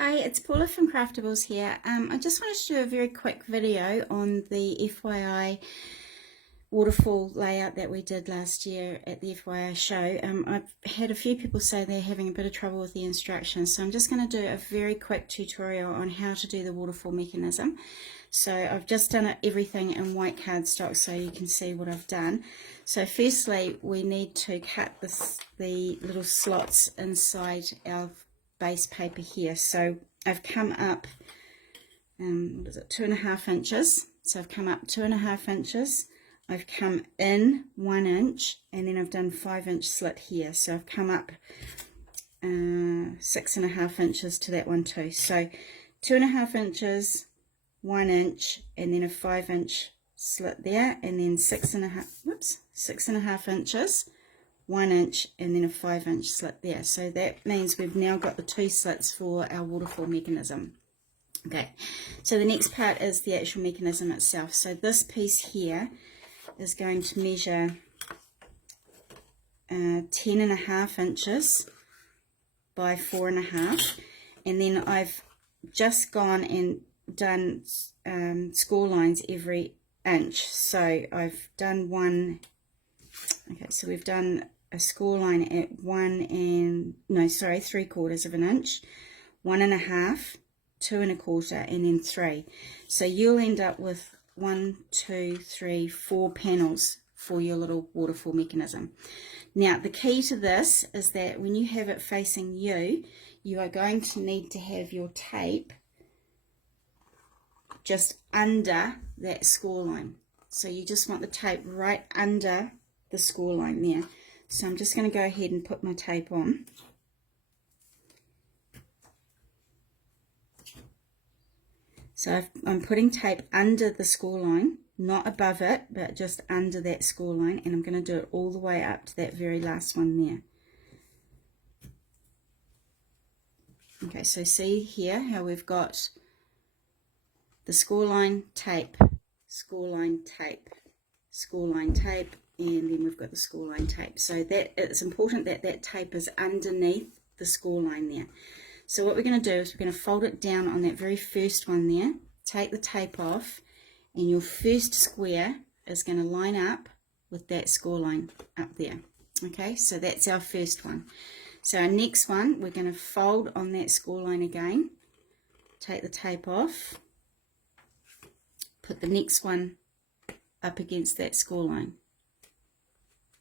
Hi, it's Paula from Craftables here. I just wanted to do a very quick video on the FYI waterfall layout that we did last year at the FYI show. I've had a few people say they're having a bit of trouble with the instructions, so I'm just going to do a very quick tutorial on how to do the waterfall mechanism. So I've just done everything in white cardstock so you can see what I've done. So firstly, we need to cut the little slots inside our base paper here. So I've come up, what is it, 2.5 inches. So I've come up 2.5 inches. I've come in 1 inch, and then I've done 5-inch slit here. So I've come up 6.5 inches to that one too. So 2.5 inches, 1 inch, and then a 5-inch slit there, and then 6.5 inches, 1 inch, and then a 5-inch slit there. So that means we've now got the 2 slits for our waterfall mechanism. Okay, so the next part is the actual mechanism itself. So this piece here is going to measure 10.5 inches by 4.5, and then I've just gone and done score lines every inch. So I've done one. Okay, so we've done a score line at 3/4 of an inch, 1.5, 2.25, and then 3. So you'll end up with 1, 2, 3, 4 panels for your little waterfall mechanism. Now the key to this is that when you have it facing you, you are going to need to have your tape just under that score line. So you just want the tape right under the score line there. So I'm just going to go ahead and put my tape on. So I'm putting tape under the score line, not above it, but just under that score line, and I'm going to do it all the way up to that very last one there. Okay, so see here how we've got the score line, tape, score line, tape, score line, tape, and then we've got the score line tape. So that it's important that that tape is underneath the score line there. So what we're going to do is we're going to fold it down on that very first one there, take the tape off, and your first square is going to line up with that score line up there. Okay, so that's our first one. So our next one, we're going to fold on that score line again, take the tape off, put the next one up against that score line.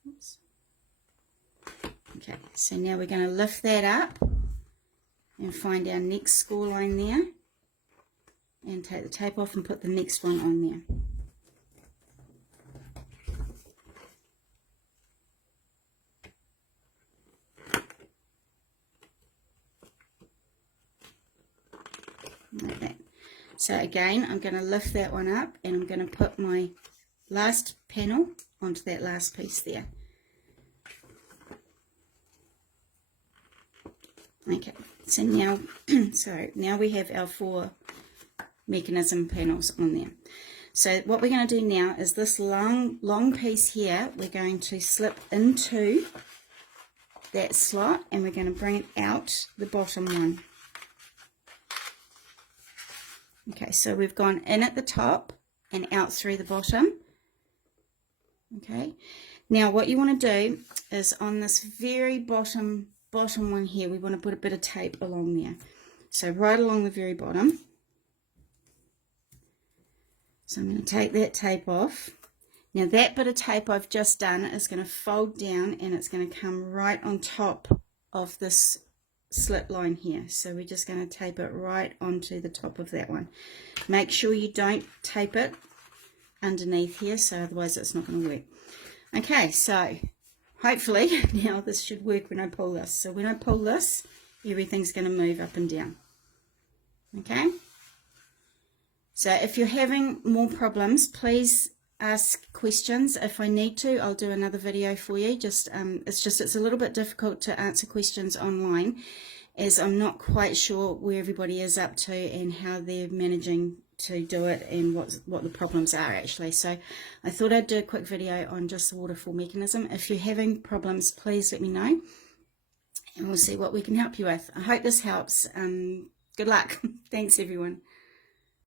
Oops. Okay, so now we're going to lift that up and find our next score line there, and take the tape off and put the next one on there. Like that. So again, I'm going to lift that one up, and I'm going to put my last panel onto that last piece there. Okay, so now now we have our 4 mechanism panels on there. So what we're going to do now is this long piece here, we're going to slip into that slot, and we're going to bring it out the bottom one. Okay, so we've gone in at the top and out through the bottom. Okay, now what you want to do is on this very bottom one here, we want to put a bit of tape along there. So right along the very bottom. So I'm going to take that tape off. Now that bit of tape I've just done is going to fold down, and it's going to come right on top of this slit line here. So we're just going to tape it right onto the top of that one. Make sure you don't tape it underneath here, so otherwise it's not going to work. Okay, so hopefully now this should work when I pull this. So when I pull this, everything's going to move up and down. Okay, so if you're having more problems, please ask questions. If I need to, I'll do another video for you. It's a little bit difficult to answer questions online, as I'm not quite sure where everybody is up to and how they're managing to do it, and what the problems are actually. So I thought I'd do a quick video on just the waterfall mechanism. If you're having problems, please let me know, and we'll see what we can help you with. I hope this helps. Good luck. Thanks, everyone.